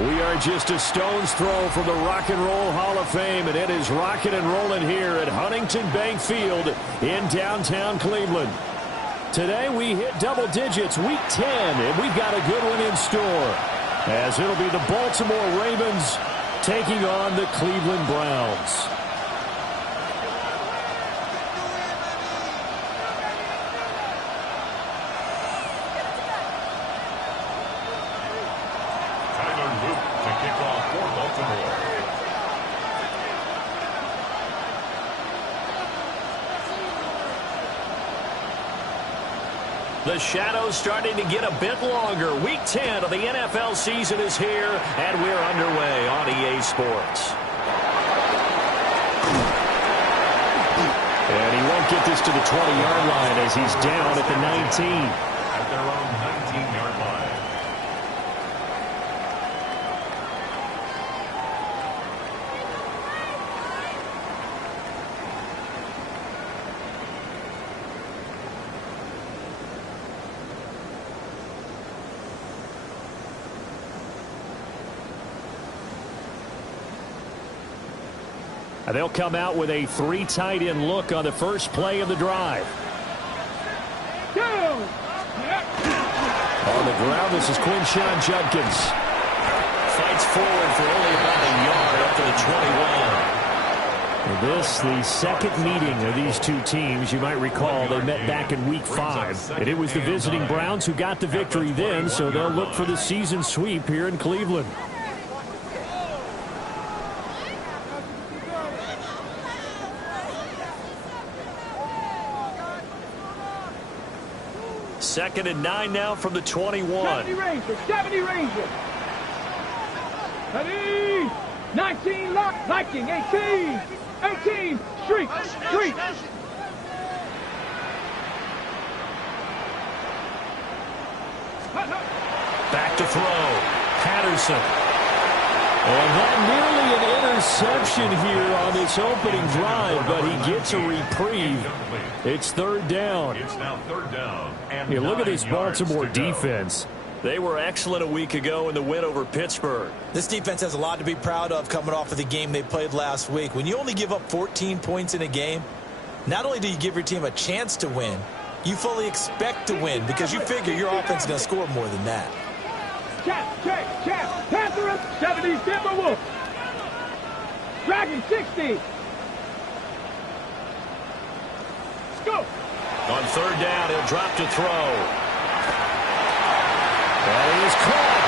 We are just a stone's throw from the Rock and Roll Hall of Fame, and it is rocking and rolling here at Huntington Bank Field in downtown Cleveland. Today we hit double digits, week 10, and we've got a good one in store, as it'll be the Baltimore Ravens taking on the Cleveland Browns. The shadow's starting to get a bit longer. Week 10 of the NFL season is here, and we're underway on EA Sports. And he won't get this to the 20-yard line as he's down at the 19. At their own 19-yard line. They'll come out with a 3 tight end look on the first play of the drive. On the ground, this is Quinshawn Judkins. Fights forward for only about a yard up to the 21. This, the second meeting of these two teams. You might recall they met back in week 5. And it was the visiting Browns who got the victory then, so they'll look for the season sweep here in Cleveland. Second and 9 now from the 21. 70 Rangers, 70 Rangers. 19, lock, Viking, 18, streak. Back to throw, Patterson. And that nearly an interception here on this opening drive, but he gets a reprieve. It's third down. It's now third down. And look at this Baltimore defense. They were excellent a week ago in the win over Pittsburgh. This defense has a lot to be proud of coming off of the game they played last week. When you only give up 14 points in a game, not only do you give your team a chance to win, you fully expect to win because you figure your offense is going to score more than that. Check. Panther 70, Timberwolves. Dragon 60. Let's go. On third down, he'll drop to throw. And he is caught.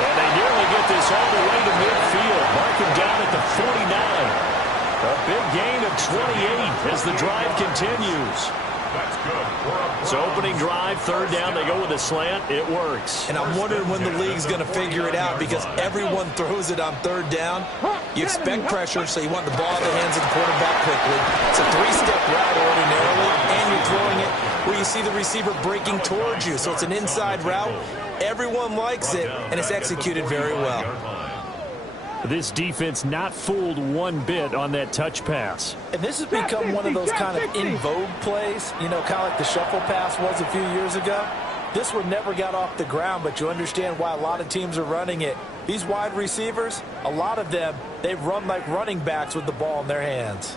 And they nearly get this all the way to midfield. Mark him down at the 49. A big gain of 28 as the drive continues. That's good. So opening drive, third down, they go with a slant. It works. And I'm wondering when the league's going to figure it out because everyone throws it on third down. You expect pressure, so you want the ball in the hands of the quarterback quickly. It's a 3-step route ordinarily, and you're throwing it where you see the receiver breaking towards you. So it's an inside route. Everyone likes it, and it's executed very well. This defense not fooled one bit on that touch pass. And this has become one of those kind of in vogue plays, you know, kind of like the shuffle pass was a few years ago. This one never got off the ground, but you understand why a lot of teams are running it. These wide receivers, a lot of them, they run like running backs with the ball in their hands.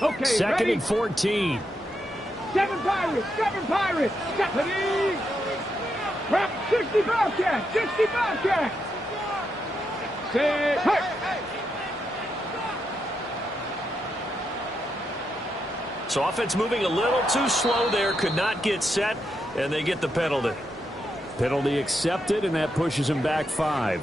Okay, second ready? and 14. 7 Pirates, 70. Rap 60 Bobcats, 60 Bobcats. Say, hey. So offense moving a little too slow there, could not get set, and they get the penalty. Penalty accepted, and that pushes him back 5.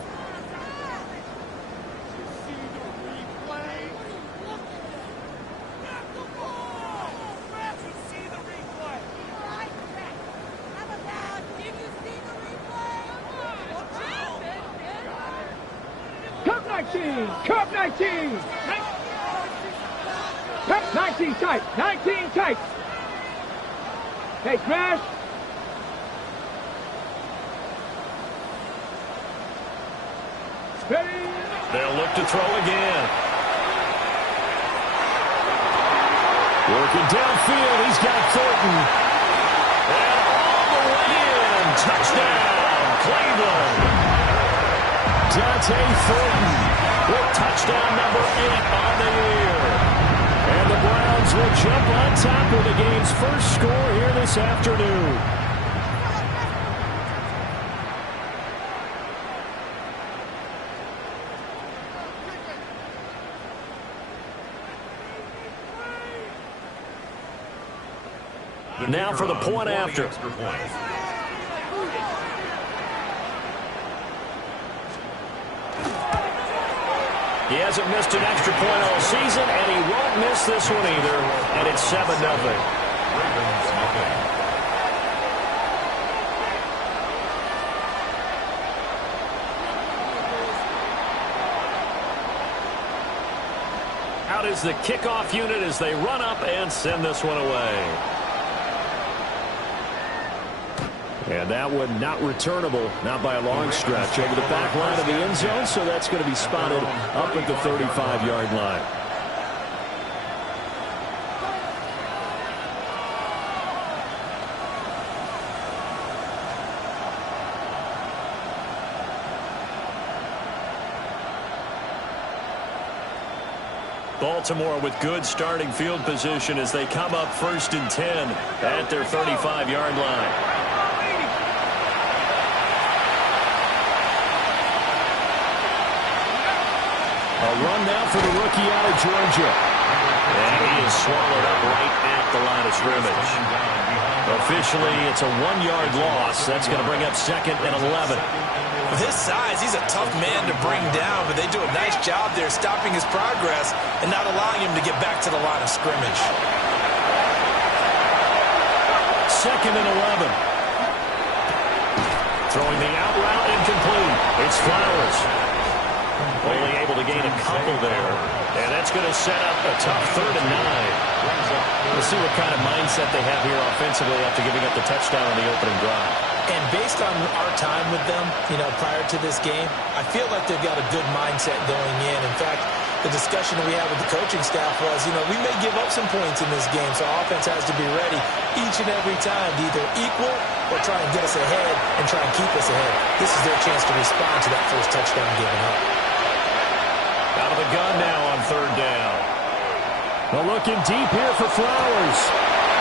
Cup 19. Cup 19 tight. 19 tight. Hey, smash. Ready. They'll look to throw again. Working downfield, he's got Thornton. And all the way in. Touchdown, Cleveland. Dante Thornton with touchdown number 8 on the year. And the Browns will jump on top with the game's first score here this afternoon. Now for the point after. He hasn't missed an extra point all season, and he won't miss this one either. And it's 7-0. Out is the kickoff unit as they run up and send this one away. And that one not returnable, not by a long stretch, over the back line of the end zone, so that's going to be spotted up at the 35-yard line. Baltimore with good starting field position as they come up 1st and 10 at their 35-yard line. A run now for the rookie out of Georgia. And he is swallowed up right at the line of scrimmage. Officially, it's a 1-yard loss. That's going to bring up 2nd and 11. With his size, he's a tough man to bring down, but they do a nice job there stopping his progress and not allowing him to get back to the line of scrimmage. 2nd and 11. Throwing the out route incomplete. It's Flowers. Only able to gain a couple there. And that's going to set up a tough 3rd and 9. We'll see what kind of mindset they have here offensively after giving up the touchdown on the opening drive. And based on our time with them, prior to this game, I feel like they've got a good mindset going in. In fact, the discussion we had with the coaching staff was, we may give up some points in this game, so offense has to be ready each and every time to either equal or try and get us ahead and try and keep us ahead. This is their chance to respond to that first touchdown given up. Out of the gun now on 3rd down. Well, looking deep here for Flowers.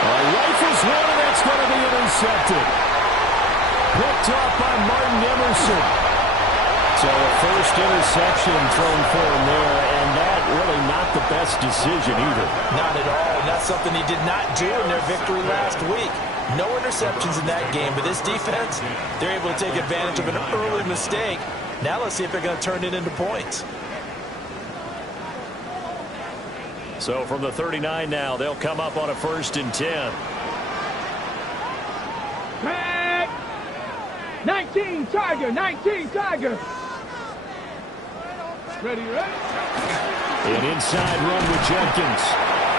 Rifles one, and that's going to be intercepted. Picked off by Martin Emerson. So a first interception thrown for him there, and that really not the best decision either. Not at all, and that's something he did not do in their victory last week. No interceptions in that game, but this defense, they're able to take advantage of an early mistake. Now let's see if they're going to turn it into points. So from the 39 now, they'll come up on a 1st and 10. Back. 19 Tiger, 19 Tiger. Ready. An inside run with Jenkins.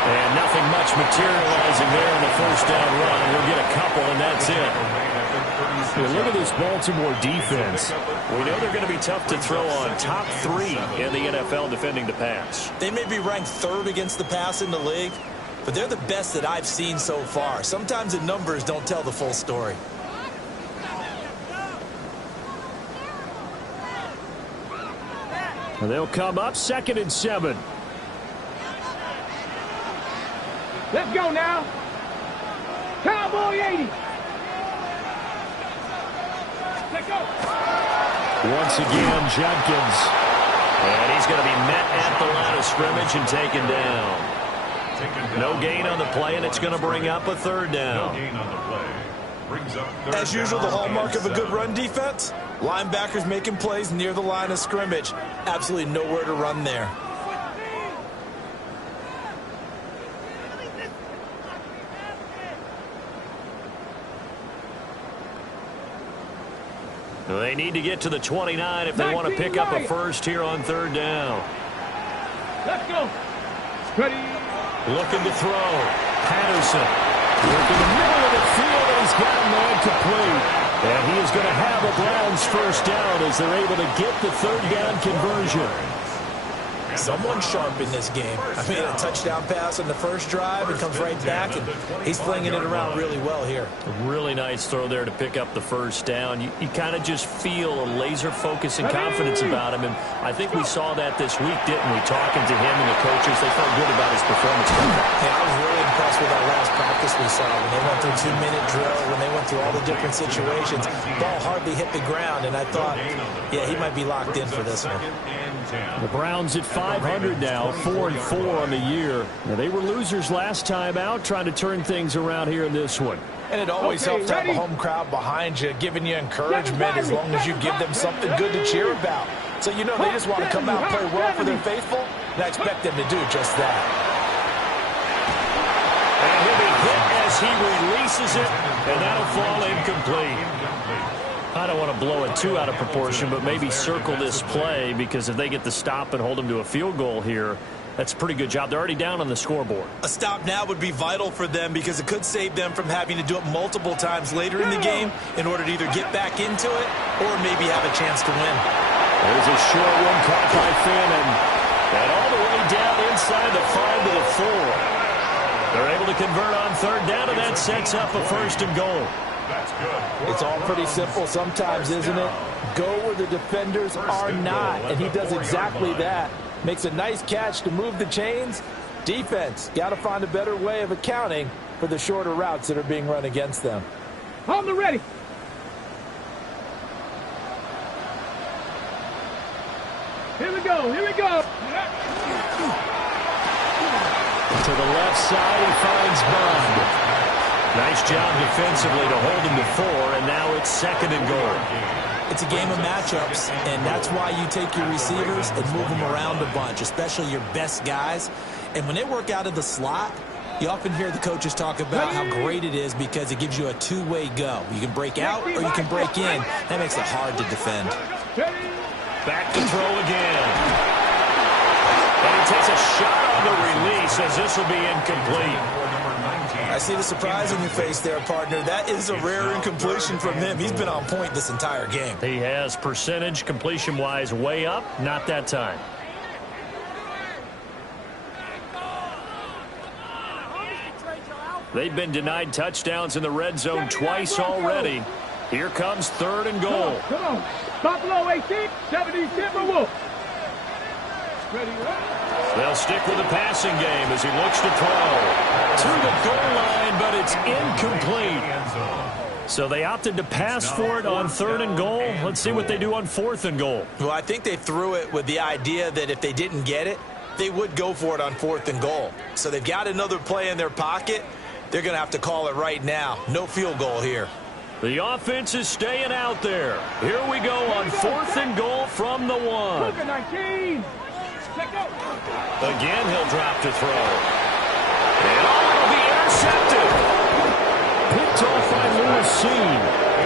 And nothing much materializing there in the 1st down run. We'll get a couple, and that's it. Well, look at this Baltimore defense. We know they're going to be tough to throw on. Top 3 in the NFL defending the pass. They may be ranked 3rd against the pass in the league, but they're the best that I've seen so far. Sometimes the numbers don't tell the full story. And they'll come up 2nd and 7. Let's go now. Cowboy 80. Let's go. Once again, Jenkins. And he's going to be met at the line of scrimmage and taken down. No gain on the play, and it's going to bring up a 3rd down. No gain on the play. Brings up 3rd As usual, the down hallmark of a and good 7. run defense, linebackers making plays near the line of scrimmage. Absolutely nowhere to run there. They need to get to the 29 if they want to pick up a first here on 3rd down. Let's go. Ready. Looking to throw. Patterson. Working the middle of the field, and he's got him there complete. And he is going to have a Browns first down as they're able to get the third down conversion. Someone sharp in this game. I mean, a touchdown pass on the first drive. It comes right back, and he's flinging it around really well here. A really nice throw there to pick up the first down. You kind of just feel a laser focus and confidence about him, and I think we saw that this week, didn't we? Talking to him and the coaches, they felt good about his performance. Yeah, I was really impressed with our last practice we saw when they went through 2-minute drill, when they went through all the different situations. Ball hardly hit the ground, and I thought, yeah, he might be locked in for this one. The Browns at 500 now, 4-4 on the year. Now, they were losers last time out, trying to turn things around here in this one. And it always helps to have a home crowd behind you, giving you encouragement as long as you give them something good to cheer about. So you know they just want to come out and play well for their faithful, and I expect them to do just that. And he'll be hit as he releases it, and that'll fall incomplete. I don't want to blow it too out of proportion, but maybe circle this play, because if they get the stop and hold them to a field goal here, that's a pretty good job. They're already down on the scoreboard. A stop now would be vital for them because it could save them from having to do it multiple times later in the game in order to either get back into it or maybe have a chance to win. There's a short one caught by Fannin. And all the way down inside the 5 to the 4. They're able to convert on third down, and that sets up a first and goal. It's all pretty simple sometimes, isn't it? Go where the defenders are not, and he does exactly that. Makes a nice catch to move the chains. Defense, got to find a better way of accounting for the shorter routes that are being run against them. On the ready. Here we go. Here we go. To the left side, he finds Bond. Nice job defensively to hold him to 4, and now it's second and goal. It's a game of matchups, and that's why you take your receivers and move them around a bunch, especially your best guys. And when they work out of the slot, you often hear the coaches talk about how great it is because it gives you a two-way go. You can break out or you can break in. That makes it hard to defend. Back to throw again. And he takes a shot on the release as this will be incomplete. I see the surprise on your face there, partner. That is a rare incompletion from him. He's been on point this entire game. He has percentage completion-wise way up. Not that time. They've been denied touchdowns in the red zone twice already. Here comes third and goal. Come on. Buffalo 18, 70 Timberwolves. They'll stick with the passing game as he looks to throw. To the goal line, but it's incomplete. So they opted to pass for it on third and goal. Let's see what they do on fourth and goal. Well, I think they threw it with the idea that if they didn't get it, they would go for it on fourth and goal. So they've got another play in their pocket. They're going to have to call it right now. No field goal here. The offense is staying out there. Here we go on fourth and goal from the 1. 19. Again, he'll drop to throw. And it'll be intercepted. Picked off by Lewis Seen.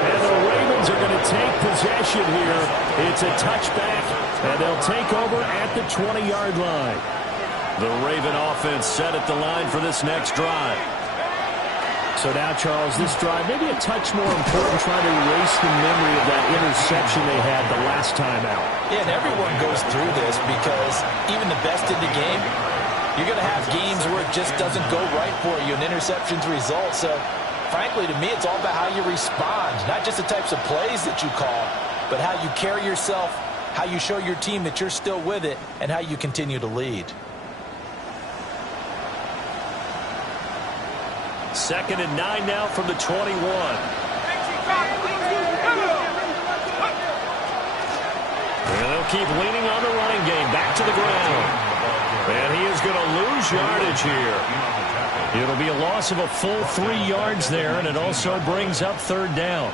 And the Ravens are going to take possession here. It's a touchback, and they'll take over at the 20-yard line. The Raven offense set at the line for this next drive. So now, Charles, this drive maybe a touch more important, trying to erase the memory of that interception they had the last time out. Yeah, and everyone goes through this because even the best in the game, you're going to have games where it just doesn't go right for you, and interceptions result. So, frankly, to me, it's all about how you respond, not just the types of plays that you call, but how you carry yourself, how you show your team that you're still with it, and how you continue to lead. Second and 9 now from the 21. And they'll keep leaning on the running game. Back to the ground. And he is going to lose yardage here. It'll be a loss of a full 3 yards there, and it also brings up third down.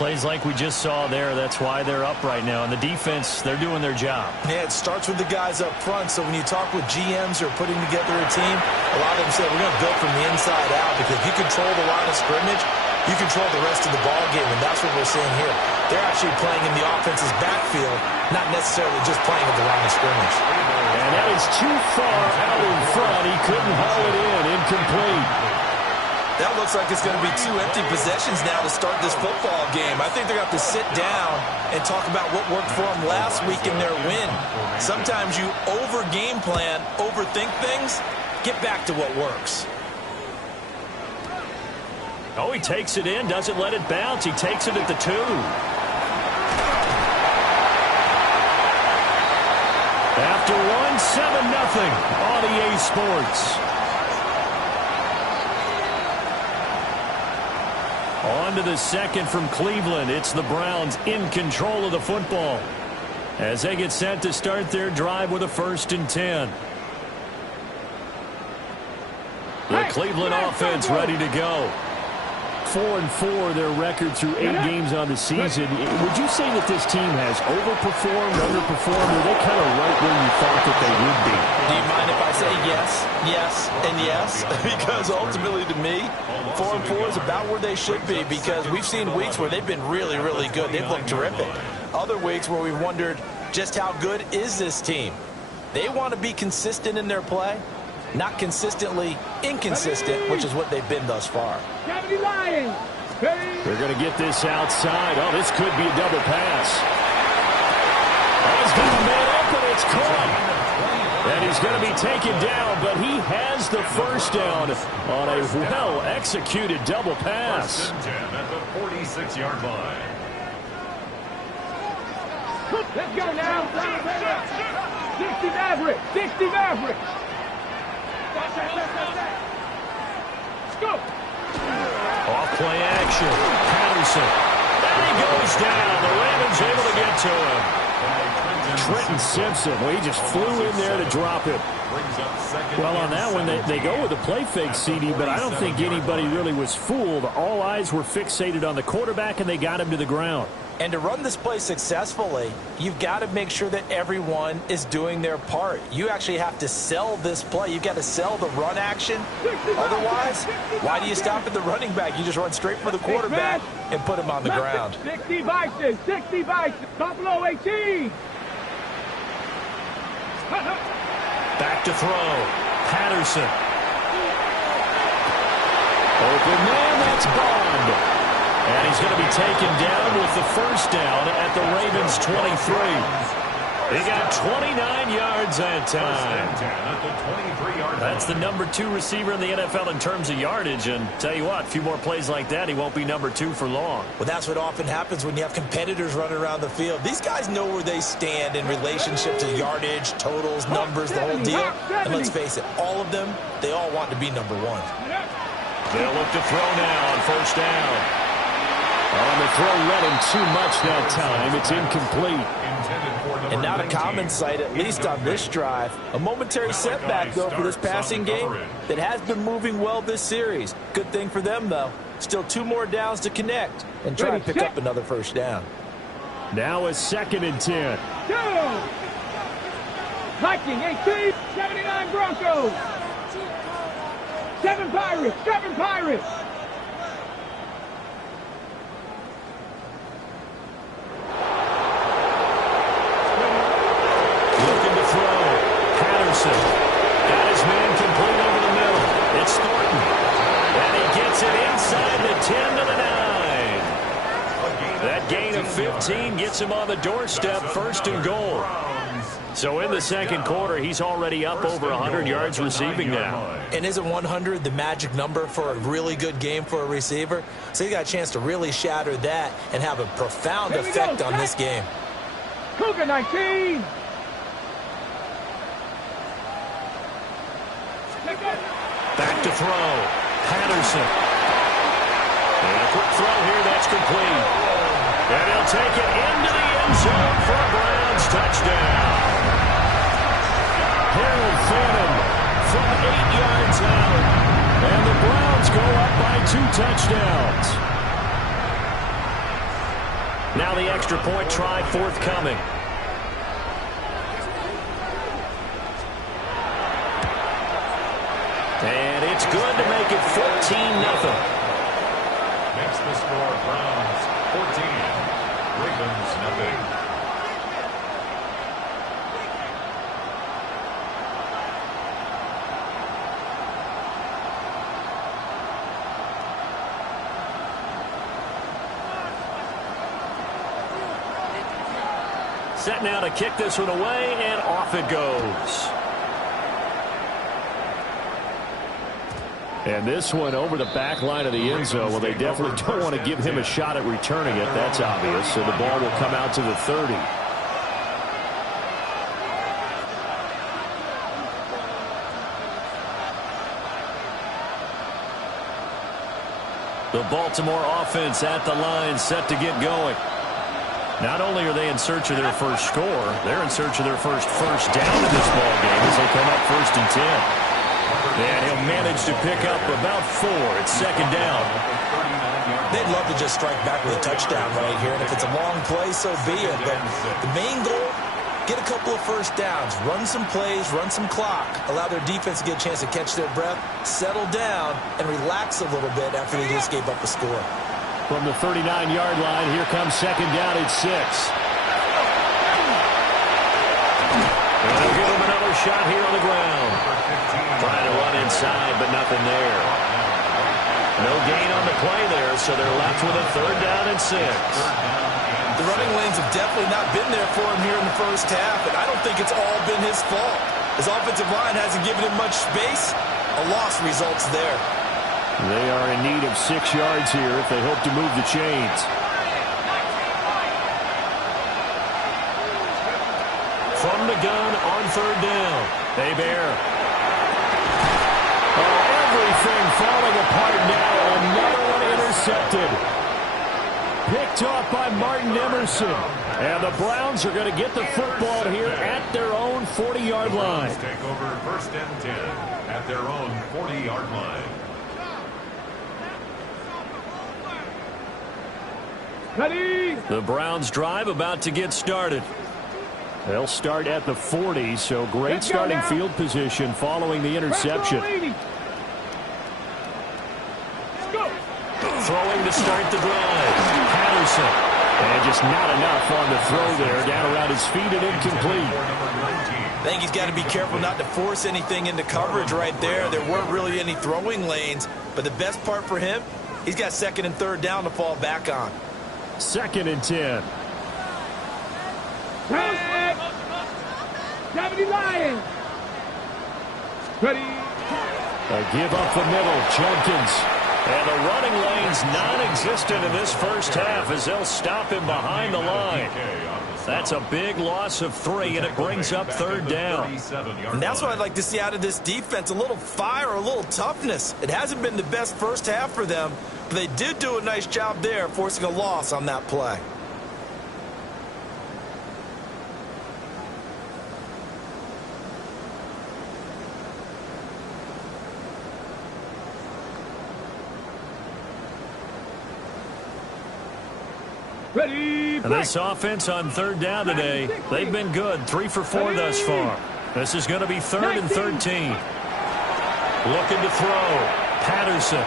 Plays like we just saw there, that's why they're up right now. And the defense, they're doing their job. Yeah, it starts with the guys up front. So when you talk with GMs who are putting together a team, a lot of them say, we're going to build from the inside out. Because if you control the line of scrimmage, you control the rest of the ball game. And that's what we're seeing here. They're actually playing in the offense's backfield, not necessarily just playing at the line of scrimmage. And that is too far out in front. He couldn't haul it in. Incomplete. That looks like it's going to be 2 empty possessions now to start this football game. I think they're going to have to sit down and talk about what worked for them last week in their win. Sometimes you over-game plan, overthink things. Get back to what works. Oh, he takes it in, doesn't let it bounce. He takes it at the 2. After one, 7-0 on EA Sports. On to the second from Cleveland. It's the Browns in control of the football as they get set to start their drive with a 1st and 10. The Cleveland offense ready to go. 4-4 their record through 8 games on the season. Would you say that this team has overperformed, underperformed, or are they kind of right where you thought that they would be? Do you mind if I say yes, yes, and yes? Because ultimately to me, 4-4 is about where they should be, because we've seen weeks where they've been really, really good. They've looked terrific. Other weeks where we've wondered just how good is this team. They want to be consistent in their play. Not consistently inconsistent, which is what they've been thus far. They're going to get this outside. Oh, this could be a double pass. Oh, he's got a man open. It's caught. And he's going to be taken down, but he has the 1st down on a well-executed double pass. 1st and 10 at the 46-yard line. Let's go now. 60 Maverick. 60 Maverick. Let's go. Off play action. Patterson. And he goes down. The Ravens able to get to him. Trenton Simpson. Well, he just flew in there to drop it. Well, on that one, they go with a play fake, CD, but I don't think anybody really was fooled. All eyes were fixated on the quarterback, and they got him to the ground. And to run this play successfully, you've got to make sure that everyone is doing their part. You actually have to sell this play. You've got to sell the run action. Otherwise, why do you stop at the running back? You just run straight for the quarterback and put him on the ground. 60 Vices, 60 Vices, Buffalo 18. Back to throw. Patterson. Open man, that's Bond. And he's going to be taken down with the 1st down at the Ravens' 23. He got 29 yards that time. That's the number 2 receiver in the NFL in terms of yardage. And tell you what, a few more plays like that, he won't be number 2 for long. Well, that's what often happens when you have competitors running around the field. These guys know where they stand in relationship to yardage, totals, numbers, the whole deal. And let's face it, all of them, they all want to be number 1. They'll look to throw now on 1st down. On the throw, read him too much that time. It's incomplete. And not a common sight, at least on this drive. A momentary setback, though, for this passing game that has been moving well this series. Good thing for them, though. Still 2 more downs to connect and try to pick up another 1st down. Now a 2nd and 10. Go! Viking 18, 79 Broncos. 7 Pirates, 7 Pirates. Got his man complete over the middle. It's Thornton. And he gets it inside the 10 to the 9. That gain of 15 gets him on the doorstep, 1st and goal. So in the 2nd quarter, he's already up over 100 yards receiving now. And isn't 100 the magic number for a really good game for a receiver? So he got a chance to really shatter that and have a profound effect on this game. Cougar 19. Back to throw. Patterson. And a quick throw here that's complete. And he'll take it into the end zone for a Browns touchdown. Harold Phantom from 8 yards out. And the Browns go up by 2 touchdowns. Now the extra point try forthcoming. And it's good to make it 14-0. Makes the score Browns 14, Ravens nothing. Set now to kick this one away, and off it goes. And this one over the back line of the end zone. Well, they definitely don't want to give him a shot at returning it. That's obvious. So the ball will come out to the 30. The Baltimore offense at the line, set to get going. Not only are they in search of their first score, they're in search of their first down in this ball game as they come up 1st and 10. And he'll manage to pick up about 4. It's 2nd down. They'd love to just strike back with a touchdown right here, and if it's a long play, so be it. But the main goal, get a couple of first downs, run some plays, run some clock, allow their defense to get a chance to catch their breath, settle down, and relax a little bit after they just gave up a score. From the 39-yard line, here comes 2nd down at 6. And they'll give him another shot here on the ground. Trying to run inside, but nothing there. No gain on the play there, so they're left with a 3rd down and 6. The running lanes have definitely not been there for him here in the first half, and I don't think it's all been his fault. His offensive line hasn't given him much space. A loss results there. They are in need of 6 yards here if they hope to move the chains. From the gun on 3rd down. They bear. Oh, everything falling apart now. Another one intercepted. Picked off by Martin Emerson. And the Browns are going to get the football here at their own 40-yard line. Take over 1st and 10 at their own 40-yard line. Ready? The Browns drive about to get started. They'll start at the 40, so great starting field position following the interception. Throwing to start the drive. Patterson. And just not enough on the throw there. Down around his feet and incomplete. I think he's got to be careful not to force anything into coverage right there. There weren't really any throwing lanes. But the best part for him, he's got 2nd and 3rd down to fall back on. 2nd and 10. Deputy Lions. Ready? A give up the middle. Jenkins. And the running lane's non-existent in this first half as they'll stop him behind the line. That's a big loss of 3, and it brings up 3rd down. And that's what I'd like to see out of this defense, a little fire, a little toughness. It hasn't been the best first half for them, but they did do a nice job there forcing a loss on that play. Ready? And this offense on 3rd down today, they've been good. 3 for 4 thus far. This is going to be 3rd and 13. Looking to throw. Patterson.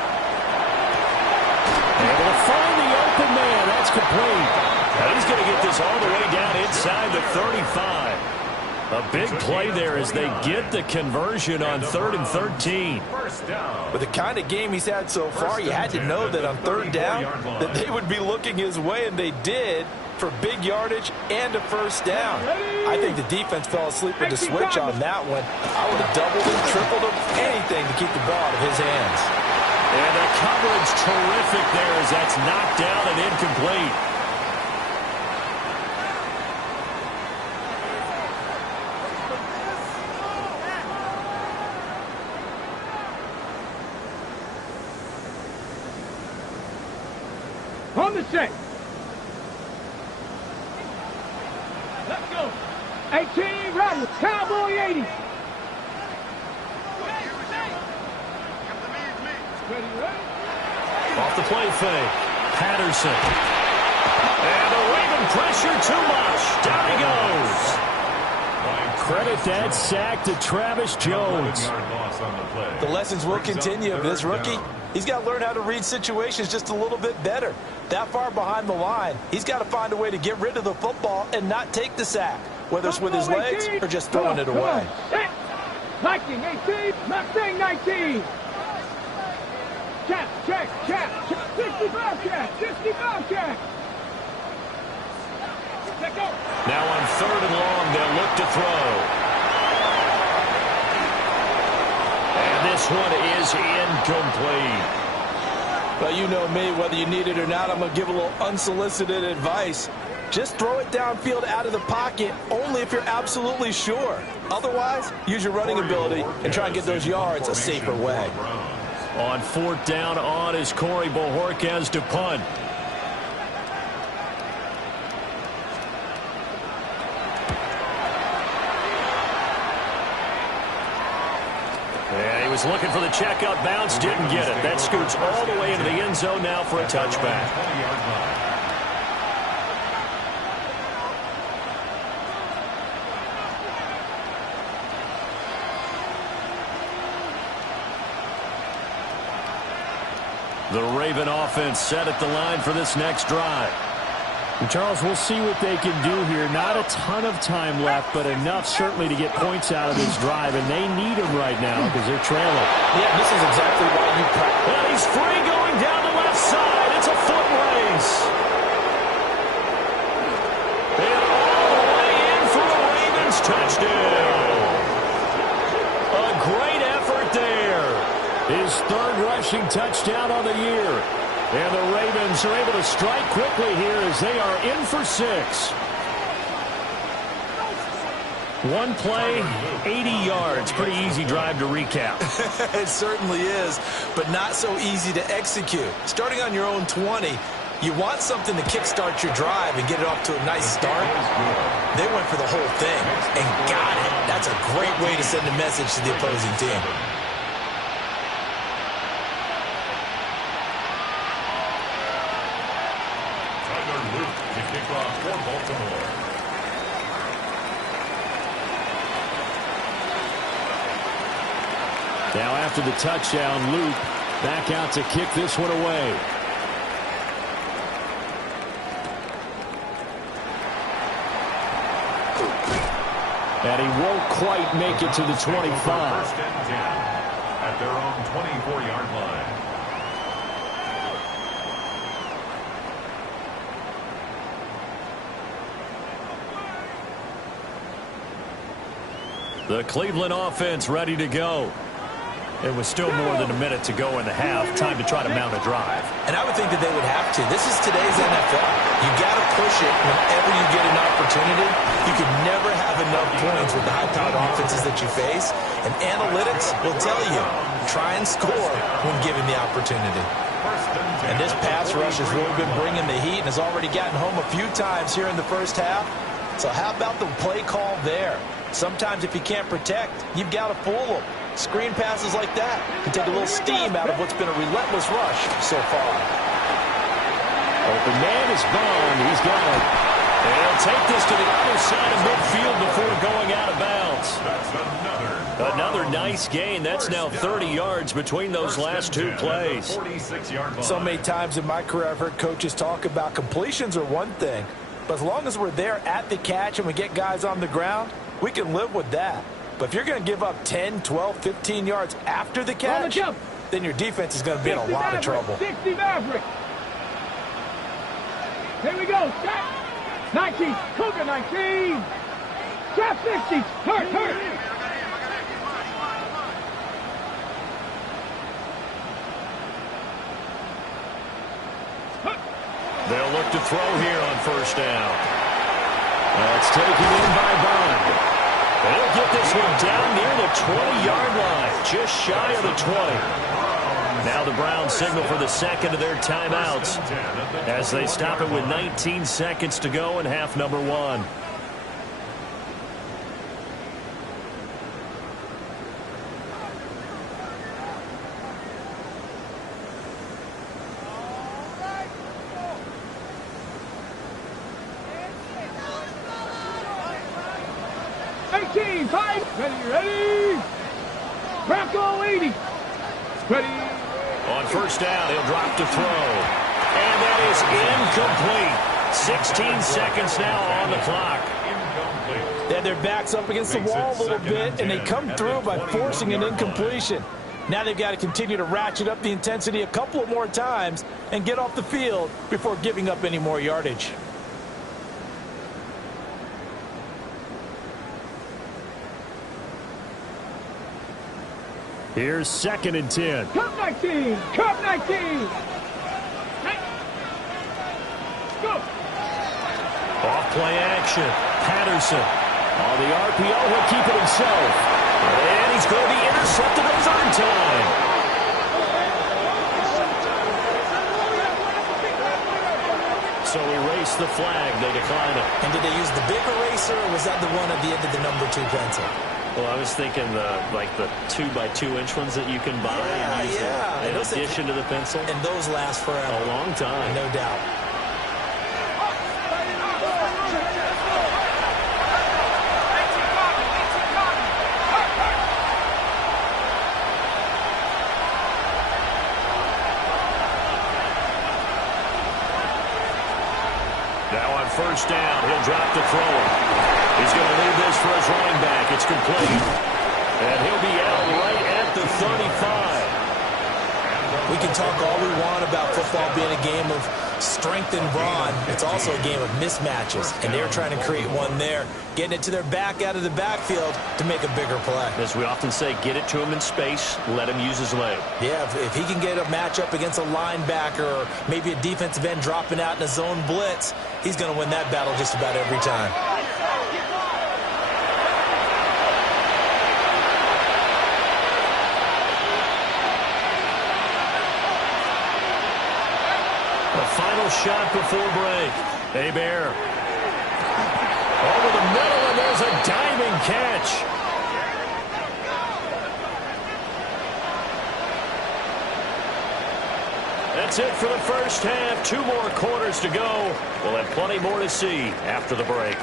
Able to find the open man. That's complete. And he's going to get this all the way down inside the 35. A big play there as they get the conversion on 3rd and 13. With the kind of game he's had so far, you had to know that on 3rd down that they would be looking his way, and they did for big yardage and a 1st down. I think the defense fell asleep with the switch on that one. I would have doubled him, tripled him, anything to keep the ball out of his hands. And the coverage terrific there as that's knocked down and incomplete. On the set. Let's go. 18, rattle. Cowboy 80. Ready, ready? Off the play fake. Patterson. And the Raven pressure too much. Down he goes. Credit that sack to Travis Jones. The lessons will continue of this rookie. He's got to learn how to read situations just a little bit better. That far behind the line, he's got to find a way to get rid of the football and not take the sack, whether it's with his legs or just throwing it away. Viking 18, Mustang 19. Check, 65 check, 65 check. Now on 3rd and long, they'll look to throw. And this one is incomplete. Well, you know me, whether you need it or not, I'm going to give a little unsolicited advice. Just throw it downfield out of the pocket only if you're absolutely sure. Otherwise, use your running ability and try and get those yards a safer way. On 4th down on is Corey Bojorquez to punt. And he was looking for the checkup bounce, didn't get it. That scoots all the way into the end zone now for a touchback. The Raven offense set at the line for this next drive. And Charles, we'll see what they can do here. Not a ton of time left, but enough certainly to get points out of this drive, and they need them right now because they're trailing. Yeah, this is exactly why you practice. And he's free going down the left side. It's a foot race. And all the way in for the Ravens touchdown. A great effort there. His 3rd rushing touchdown on the year. And the Ravens are able to strike quickly here as they are in for 6. One play, 80 yards. Pretty easy drive to recap. It certainly is, but not so easy to execute. Starting on your own 20, you want something to kickstart your drive and get it off to a nice start. They went for the whole thing and got it. That's a great way to send a message to the opposing team. Now after the touchdown, Luke back out to kick this one away. And he won't quite make it to the 25. 1st and 10 at their own 24-yard line. The Cleveland offense ready to go. It was still more than a minute to go in the half. Time to try to mount a drive. And I would think that they would have to. This is today's NFL. You got to push it whenever you get an opportunity. You can never have enough points with the high-powered offenses that you face. And analytics will tell you, try and score when given the opportunity. And this pass rush has really been bringing the heat and has already gotten home a few times here in the first half. So how about the play call there? Sometimes if you can't protect, you've got to fool them. Screen passes like that can take a little steam out of what's been a relentless rush so far. Open man is Bond. He's got it. And he'll take this to the other side of midfield before going out of bounds. That's Another nice gain. That's now 30 yards between those last two plays. So many times in my career I've heard coaches talk about completions are one thing, but as long as we're there at the catch and we get guys on the ground, we can live with that. But if you're going to give up 10, 12, 15 yards after the catch, then your defense is going to be in a lot of trouble. 60 Maverick. Here we go. Stop. 19. Cougar 19. Drop 60. Hurt. They'll look to throw here on 1st down. That's taken in by Bond. They'll get this one down near the 20-yard line, just shy of the 20. Now the Browns signal for the second of their timeouts as they stop it with 19 seconds to go in half number 1. Ready. Bronco 80. Ready. On 1st down, he'll drop to throw. And that is incomplete. 16 seconds now on the clock. They had their backs up against the wall a little bit, and they come through by forcing an incompletion. Now they've got to continue to ratchet up the intensity a couple of more times and get off the field before giving up any more yardage. Here's 2nd and 10. Cup 19. Cup 19. Go. Off play action. Patterson. On the RPO, he'll keep it himself. And he's going to be intercepted a 3rd time. So erase the flag. They decline it. And did they use the big eraser, or was that the one at the end of the number 2 pencil? Well, I was thinking the 2x2-inch ones that you can buy and use in addition to the pencil. And those last forever. A long time. No doubt. Now on 1st down, he'll drop the throw. He's going to leave this for his running back. It's complete. And he'll be out right at the 35. We can talk all we want about football being a game of strength and brawn. It's also a game of mismatches, and they're trying to create one there, getting it to their back out of the backfield to make a bigger play. As we often say, get it to him in space, let him use his leg. Yeah, if he can get a matchup against a linebacker or maybe a defensive end dropping out in a zone blitz, he's going to win that battle just about every time. Final shot before break. Hebert. Over the middle, and there's a diving catch. That's it for the 1st half. 2 more quarters to go. We'll have plenty more to see after the break.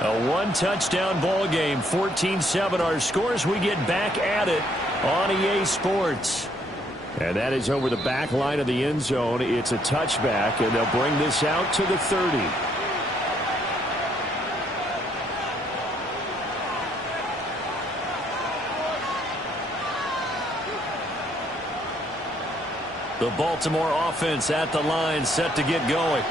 A 1-touchdown ball game, 14-7 our scores. We get back at it on EA Sports. And that is over the back line of the end zone. It's a touchback, and they'll bring this out to the 30. The Baltimore offense at the line, set to get going.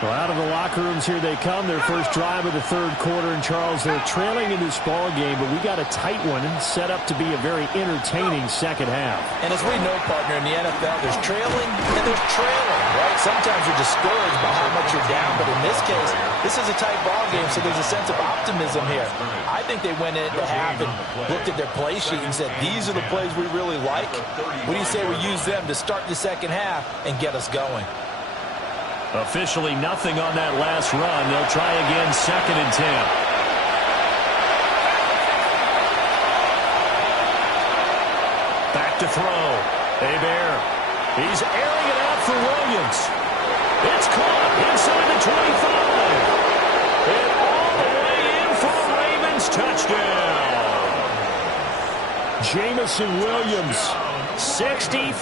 Well, out of the locker rooms here they come. Their first drive of the 3rd quarter. And, Charles, they're trailing in this ball game, but we got a tight one set up to be a very entertaining 2nd half. And as we know, partner, in the NFL, there's trailing and there's trailing, right? Sometimes you're discouraged by how much you're down, but in this case, this is a tight ball game, so there's a sense of optimism here. I think they went into half and looked at their play sheet and said, these are the plays we really like. What do you say we use them to start the 2nd half and get us going? Officially nothing on that last run. They'll try again, 2nd and 10. Back to throw. Hebert. He's airing it out for Williams. It's caught inside the 25. And all the way in for a Ravens touchdown. Jamison Williams, 65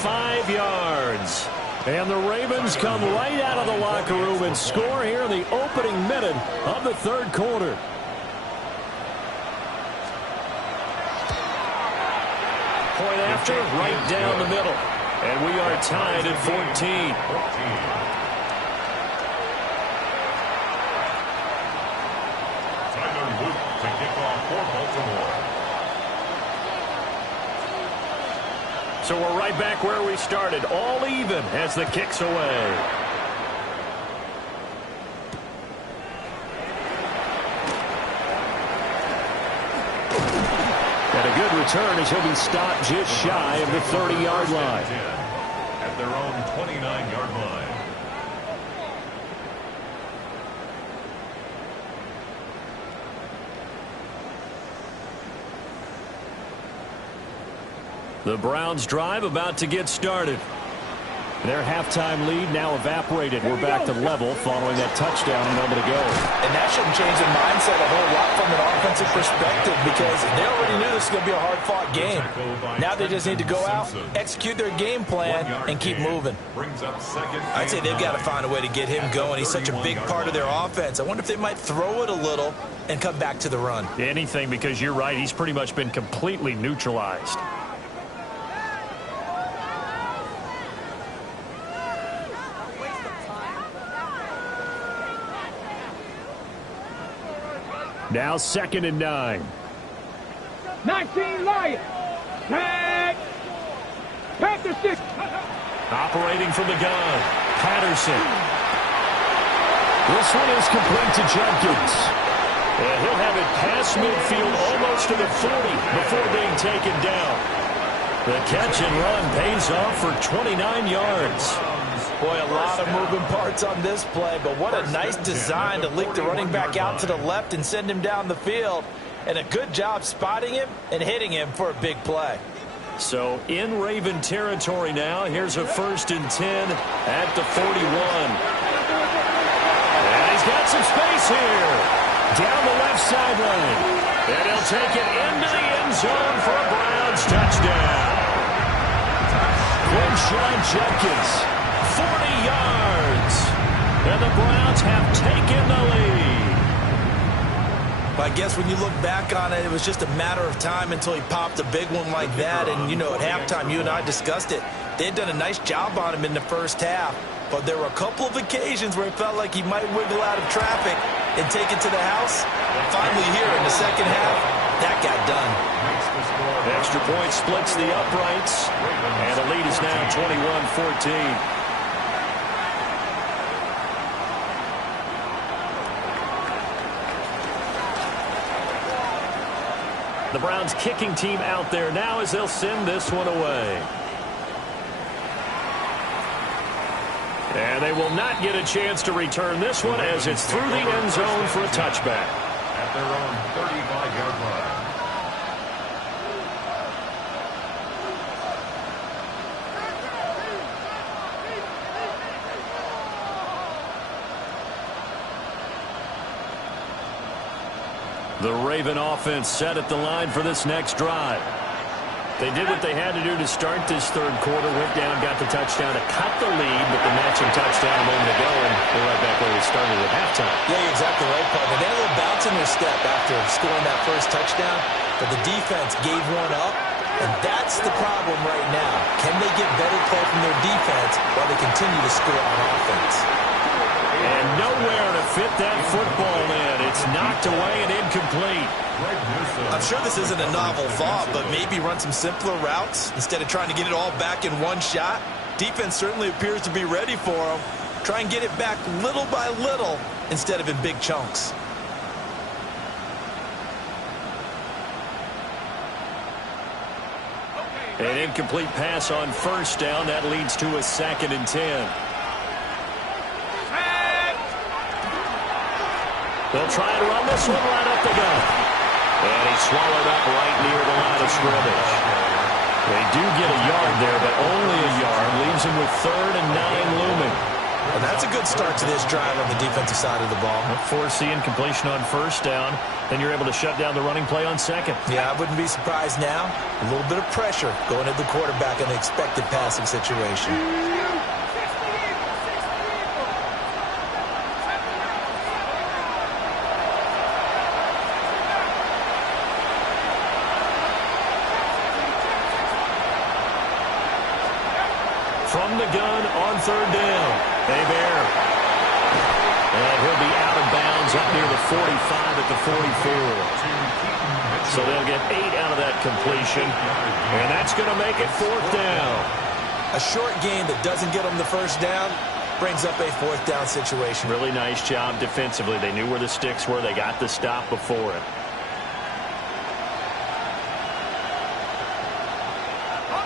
yards. And the Ravens come right out of the locker room and score here in the opening minute of the 3rd quarter. Point after, right down the middle. And we are tied at 14. Tyler Luke to kick off for Baltimore. So we're right back where we started, all even as the kick's away. And a good return as he'll be stopped just shy of the 30-yard line. At their own 29-yard line. The Browns drive about to get started. Their halftime lead now evaporated. We're back to level following that touchdown a moment ago. And that shouldn't change their mindset a whole lot from an offensive perspective because they already knew this was going to be a hard-fought game. Now they just need to go out, execute their game plan, and keep moving. I'd say they've got to find a way to get him going. He's such a big part of their offense. I wonder if they might throw it a little and come back to the run. Anything, because you're right. He's pretty much been completely neutralized. Now 2nd and 9. 19 Lions. Tag. Panther 6. Operating from the gun. Patterson. This one is complete to Jenkins. And he'll have it past midfield almost to the 40 before being taken down. The catch and run pays off for 29 yards. Boy, a lot of moving parts on this play, but what a nice design to leak the running back out to the left and send him down the field. And a good job spotting him and hitting him for a big play. So in Raven territory now, here's a 1st and 10 at the 41. And he's got some space here. Down the left sideline. And he'll take it into the end zone for a Browns touchdown. Quinshon Jenkins. 40 yards. And the Browns have taken the lead. But I guess when you look back on it, it was just a matter of time until he popped a big one like that. And, you know, at halftime, you and I discussed it. They had done a nice job on him in the first half. But there were a couple of occasions where it felt like he might wiggle out of traffic and take it to the house. Finally here in the second half, that got done. Extra point splits the uprights. And the lead is now 21-14. The Browns kicking team out there now as they'll send this one away. And they will not get a chance to return this one as it's through the end zone for a touchback. At their own 35-yard line. The Raven offense set at the line for this next drive. They did what they had to do to start this third quarter. Went down, got the touchdown to cut the lead, but the matching touchdown a moment ago, and we're right back where we started at halftime. Yeah, you're exactly right, partner. They had a little bounce in their step after scoring that first touchdown, but the defense gave one up, and that's the problem right now. Can they get better play from their defense while they continue to score on offense? And nowhere to fit that football in. It's knocked away and incomplete. I'm sure this isn't a novel thought, but maybe run some simpler routes instead of trying to get it all back in one shot. Defense certainly appears to be ready for them. Try and get it back little by little instead of in big chunks. An incomplete pass on first down. That leads to a 2nd and 10. They'll try and run this one right up the gut. And he's swallowed up right near the line of scrimmage. They do get a yard there, but only a yard. Leaves him with 3rd and 9 looming. And that's a good start to this drive on the defensive side of the ball. Force the incompletion on first down. Then you're able to shut down the running play on second. Yeah, I wouldn't be surprised now. A little bit of pressure going at the quarterback in the expected passing situation. From the gun on 3rd down. Hebert. And he'll be out of bounds up near the 45 at the 44. So they'll get 8 out of that completion. And that's going to make it 4th down. A short gain that doesn't get them the first down brings up a 4th down situation. Really nice job defensively. They knew where the sticks were. They got the stop before it.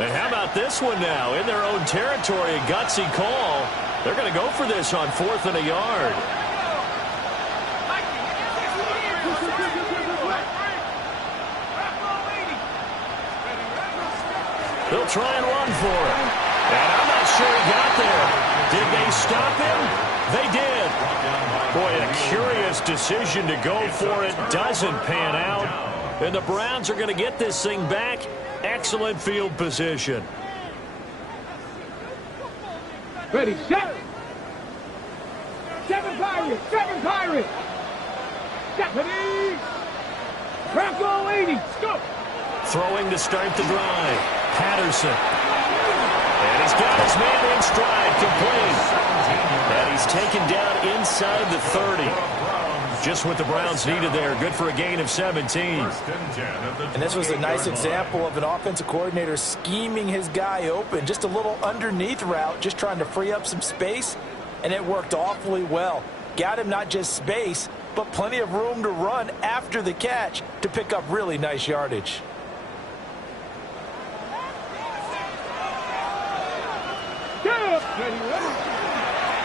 And how about this one now? In their own territory, a gutsy call. They're going to go for this on 4th and a yard. They'll try and run for it. And I'm not sure he got there. Did they stop him? They did. Boy, a curious decision to go for it. Doesn't pan out. And the Browns are going to get this thing back. Excellent field position. Ready, set. 7 Pirates, 7 Pirates. Ready. Bronco 80, go. Throwing to start the drive. Patterson. And he's got his man in stride, complete. And he's taken down inside the 30. Just what the Browns needed there. Good for a gain of 17. And this was a nice example of an offensive coordinator scheming his guy open. Just a little underneath route, just trying to free up some space. And it worked awfully well. Got him not just space, but plenty of room to run after the catch to pick up really nice yardage.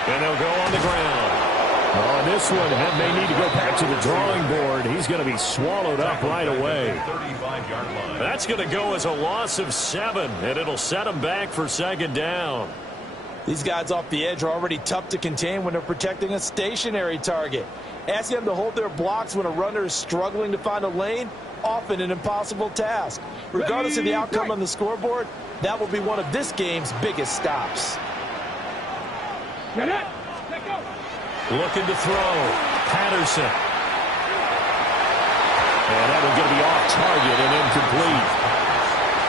And they'll go on the ground. Oh, and this one may need to go back to the drawing board. He's going to be swallowed up right away. That's going to go as a loss of 7, and it'll set them back for second down. These guys off the edge are already tough to contain when they're protecting a stationary target. Asking them to hold their blocks when a runner is struggling to find a lane, often an impossible task. Regardless of the outcome on the scoreboard, that will be one of this game's biggest stops. Looking to throw. Patterson. And that will get to be off target and incomplete.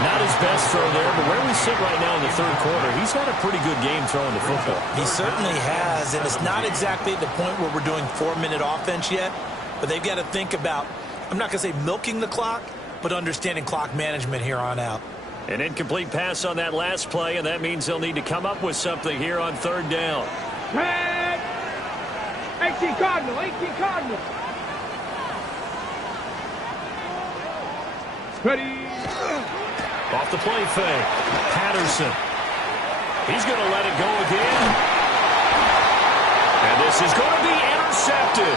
Not his best throw there, but where we sit right now in the third quarter, he's had a pretty good game throwing the football. He certainly has, and it's not exactly at the point where we're doing 4-minute offense yet, but they've got to think about, I'm not going to say milking the clock, but understanding clock management here on out. An incomplete pass on that last play, and that means they'll need to come up with something here on third down. 18 Cardinal, 18 Cardinal. Ready. Off the play fake. Patterson. He's going to let it go again. And this is going to be intercepted.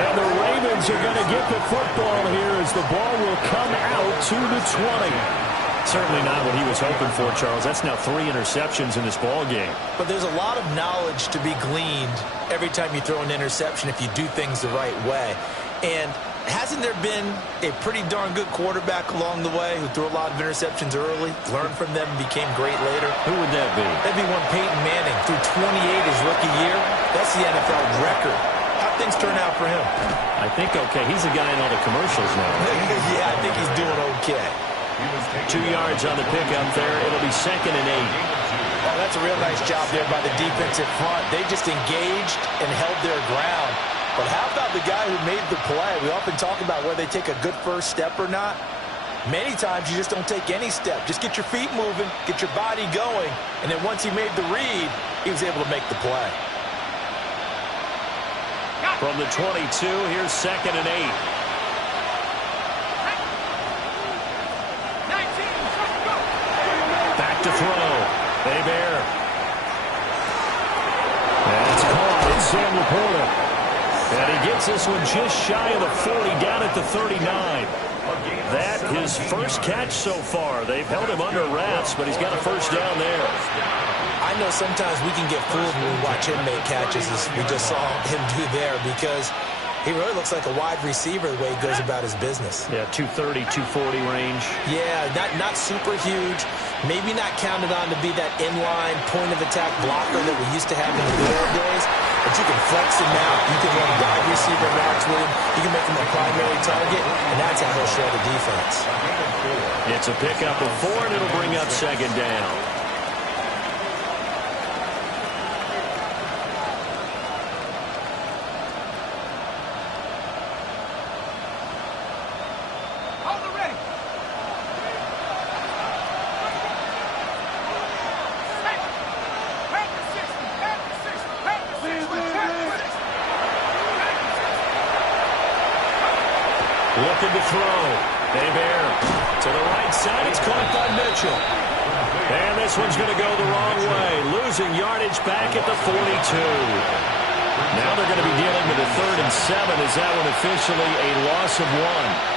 And the Ravens are going to get the football here as the ball will come out to the 20. Certainly not what he was hoping for, Charles. That's now 3 interceptions in this ball game. But there's a lot of knowledge to be gleaned every time you throw an interception if you do things the right way. And hasn't there been a pretty darn good quarterback along the way who threw a lot of interceptions early, learned from them, and became great later? Who would that be? That'd be one Peyton Manning. Threw 28 his rookie year. That's the NFL record. How'd things turn out for him? I think okay. He's the guy in all the commercials now. Yeah, I think he's doing okay. 2 yards on the pickup there. It'll be 2nd and 8. Oh, that's a real nice job there by the defensive front. They just engaged and held their ground. But how about the guy who made the play? We often talk about whether they take a good first step or not. Many times you just don't take any step. Just get your feet moving, get your body going, and then once he made the read, he was able to make the play. From the 22, here's 2nd and 8. Back to throw. Bear. And it's caught. It's Sam Laporta. And he gets this one just shy of the 40, down at the 39. That his first catch so far. They've held him under wraps, but he's got a first down there. I know sometimes we can get fooled when we watch him make catches, as we just saw him do there, because he really looks like a wide receiver the way he goes about his business. Yeah, 230, 240 range. Yeah, not super huge. Maybe not counted on to be that inline point-of-attack blocker that we used to have in the good old days. But you can flex him out. You can run wide receiver routes with him. You can make him a primary target, and that's how he'll shred the defense. It's a pickup of 4, and it'll bring up 2nd down. Looking to throw. Bear to the right side. It's caught by Mitchell. And this one's going to go the wrong way. Losing yardage back at the 42. Now they're going to be dealing with a 3rd and 7. Is that one officially a loss of 1?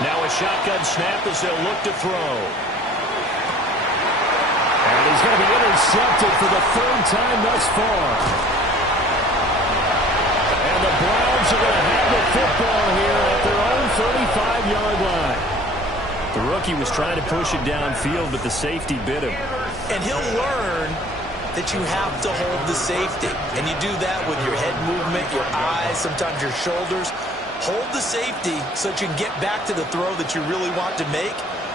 Now a shotgun snap as they'll look to throw. And he's going to be intercepted for the third time thus far. And the Browns are going to have the football here at their own 35-yard line. The rookie was trying to push it downfield, but the safety bit him. And he'll learn that you have to hold the safety. And you do that with your head movement, your eyes, sometimes your shoulders. Hold the safety so that you can get back to the throw that you really want to make.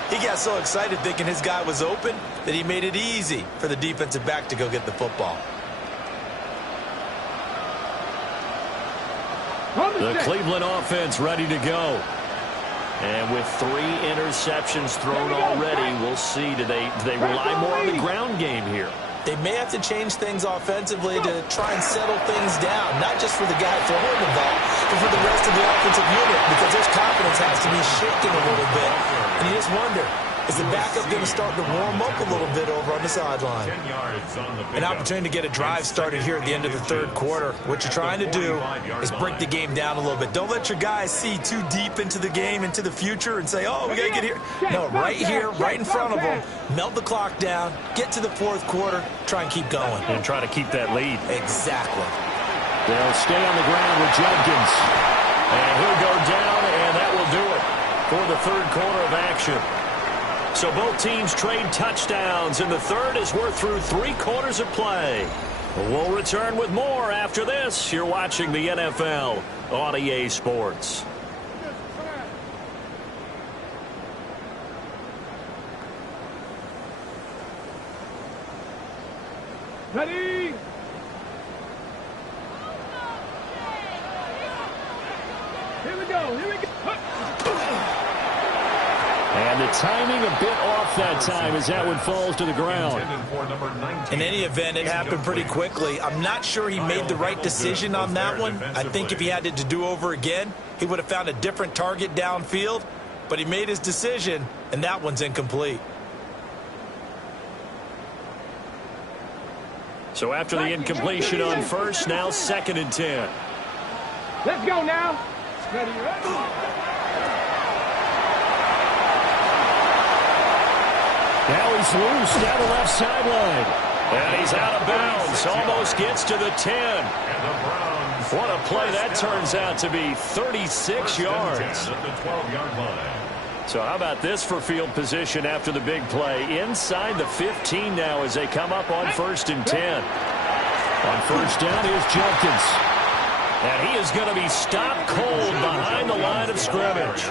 He got so excited thinking his guy was open that he made it easy for the defensive back to go get the football. The Cleveland offense ready to go. And with 3 interceptions thrown already, we'll see. Do they rely more on the ground game here? They may have to change things offensively to try and settle things down, not just for the guy throwing the ball, but for the rest of the offensive unit, because his confidence has to be shaken a little bit. And you just wonder, is the backup going to start to warm up a little bit over on the sideline? An opportunity to get a drive started here at the end of the third quarter. What you're trying to do is break the game down a little bit. Don't let your guys see too deep into the game, into the future, and say, oh, we got to get here. No, right here, right in front of them, melt the clock down, get to the fourth quarter, try and keep going. And try to keep that lead. Exactly. They'll stay on the ground with Jenkins. And he'll go down, and that will do it for the third quarter of action. So both teams trade touchdowns, and the third as we're through 3 quarters of play. We'll return with more after this. You're watching the NFL on EA Sports. Ready? Here we go. Here we go. And the timing a bit off that time as that one falls to the ground. In any event, it happened pretty quickly. I'm not sure he made the right decision on that one. I think if he had it to do over again, he would have found a different target downfield. But he made his decision, and that one's incomplete. So after the incompletion on first, now 2nd and 10. Let's go now. Ready, ready. Now he's loose down the left sideline. And he's out of bounds. Almost gets to the 10. What a play that turns out to be. 36 yards. So how about this for field position after the big play? Inside the 15 now as they come up on 1st and 10. On first down is Jenkins. And he is going to be stopped cold behind the line of scrimmage.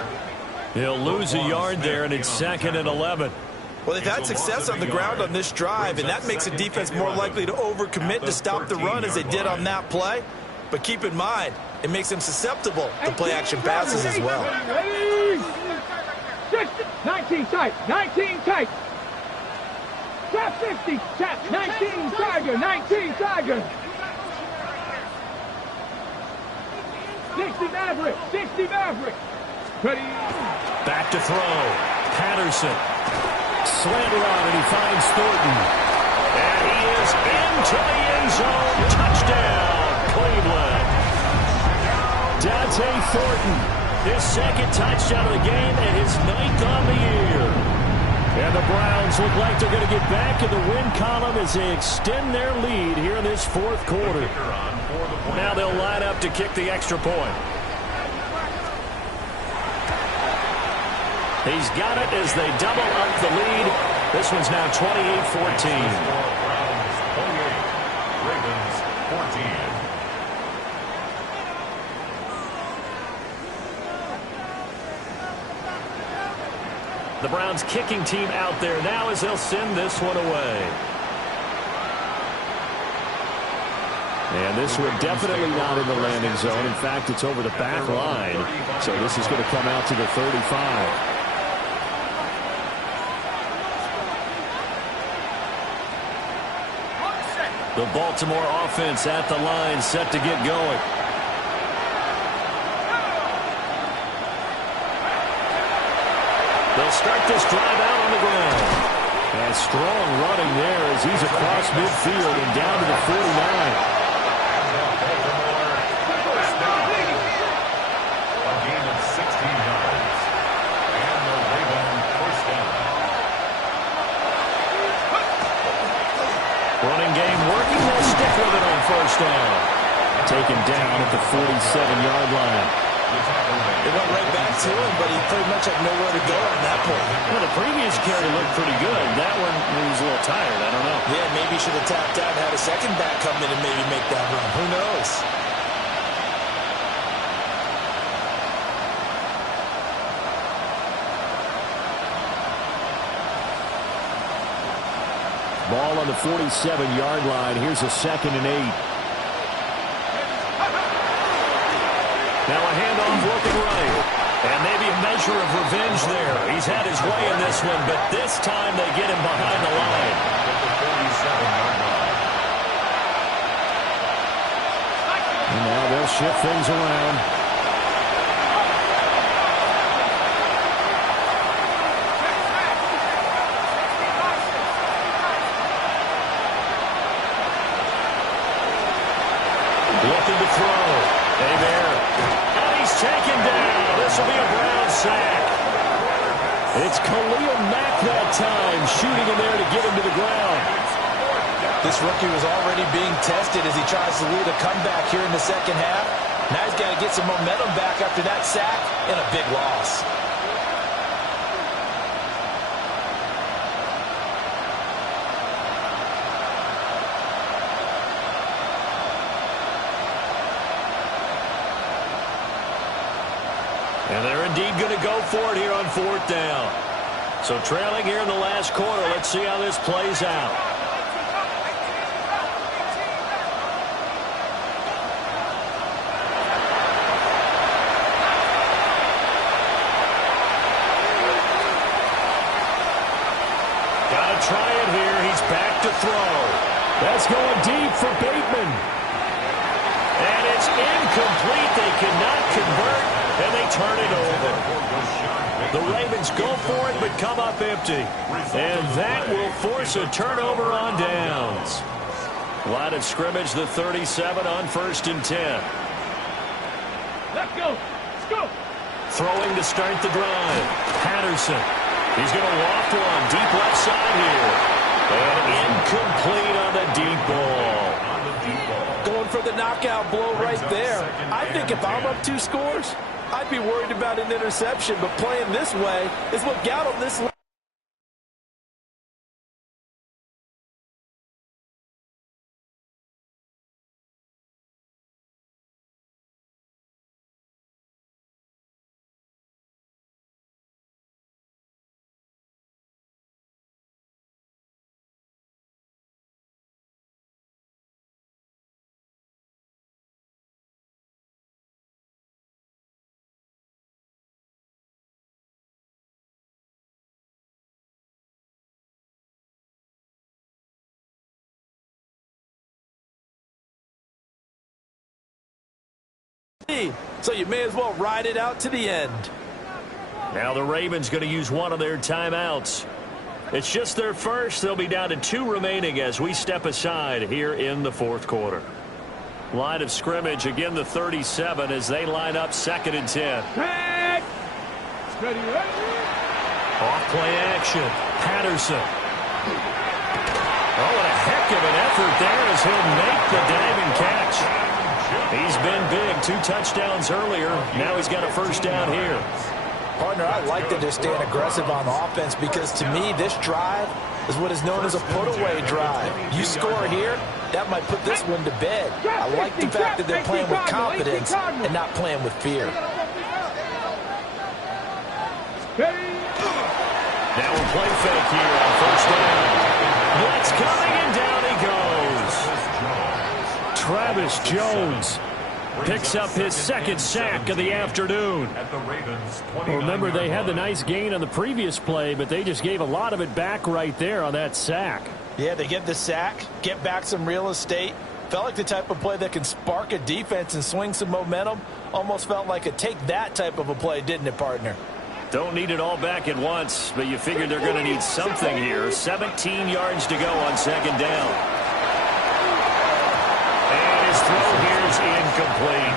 He'll lose a yard there, and it's 2nd and 11. Well, they've had success on the ground on this drive, and that makes the defense more likely to overcommit to stop the run as they did on that play. But keep in mind, it makes them susceptible to play-action passes as well. 19 tight, 19 tight. Tap 50, tap 19 Tiger, 19 Tiger. 60 Maverick, 60 Maverick. Ready. Back to throw. Patterson. Slanted on, and he finds Thornton. And he is into the end zone. Touchdown, Cleveland. Dante Thornton, his 2nd touchdown of the game and his 9th on the year. And the Browns look like they're going to get back in the win column as they extend their lead here in this 4th quarter. Now they'll line up to kick the extra point. He's got it as they double up the lead. This one's now 28-14. Ravens 14. The Browns kicking team out there now as they'll send this one away. And this one definitely not in the landing zone. In fact, it's over the back line. So this is going to come out to the 35. The Baltimore offense at the line, set to get going. They'll start this drive out on the ground. And strong running there as he's across midfield and down to the 49. with it on first down. Taken down at the 47-yard line. They went right back to him, but he pretty much had nowhere to go on that point. Well, the previous carry looked pretty good. That one, he was a little tired. I don't know. Yeah, maybe he should have tapped out and had a second back come in and maybe make that run. Who knows? Ball on the 47-yard line. Here's a 2nd and 8. Now a handoff looking right. And maybe a measure of revenge there. He's had his way in this one, but this time they get him behind the line. And now they'll shift things around. Looking to throw. Hey there. And he's taken down. This will be a Brown sack. It's Khalil Mack that time, shooting him there to get him to the ground. This rookie was already being tested as he tries to lead a comeback here in the second half. Now he's got to get some momentum back after that sack and a big loss. And they're indeed going to go for it here on 4th down. So trailing here in the last quarter. Let's see how this plays out. Got to try it here. He's back to throw. That's going deep for Bateman. And it's incomplete. They cannot convert. And they turn it over. The Ravens go for it, but come up empty. And that will force a turnover on downs. Line of scrimmage, the 37 on 1st and 10. Let's go. Let's go. Throwing to start the drive. Patterson. He's going to waft one deep left side here. And incomplete on the deep ball. Going for the knockout blow right there. I think if I'm up 2 scores, I'd be worried about an interception, but playing this way is what got him this. So you may as well ride it out to the end. Now the Ravens going to use one of their timeouts. It's just their first. They'll be down to 2 remaining as we step aside here in the 4th quarter. Line of scrimmage, again the 37 as they line up 2nd and 10. Ready. Off play action. Patterson. Oh, what a heck of an effort there as he'll make the diving catch. He's been big. 2 touchdowns earlier. Now he's got a first down here. Partner, I like that they're staying aggressive on offense because to me this drive is what is known as a put-away drive. You score here, that might put this one to bed. I like the fact that they're playing with confidence and not playing with fear. Now we'll play fake here on first down. Blitz coming and down he goes. Travis Jones picks up his 2nd sack of the afternoon. Well, remember, they had the nice gain on the previous play, but they just gave a lot of it back right there on that sack. Yeah, they get the sack, get back some real estate. Felt like the type of play that can spark a defense and swing some momentum. Almost felt like a take-that type of a play, didn't it, partner? Don't need it all back at once, but you figured they're going to need something here. 17 yards to go on 2nd down. And his throw here is incomplete.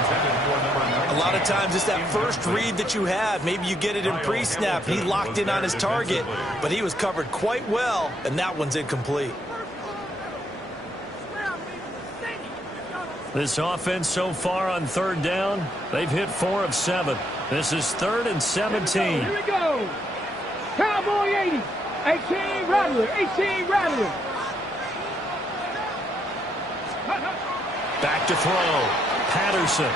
A lot of times it's that first read that you have. Maybe you get it in pre-snap. He locked in on his target, but he was covered quite well, and that one's incomplete. This offense so far on third down, they've hit 4 of 7. This is 3rd and 17. Here we go. Cowboy 80. 18 Rattler. 18 Rattler. Back to throw. Patterson.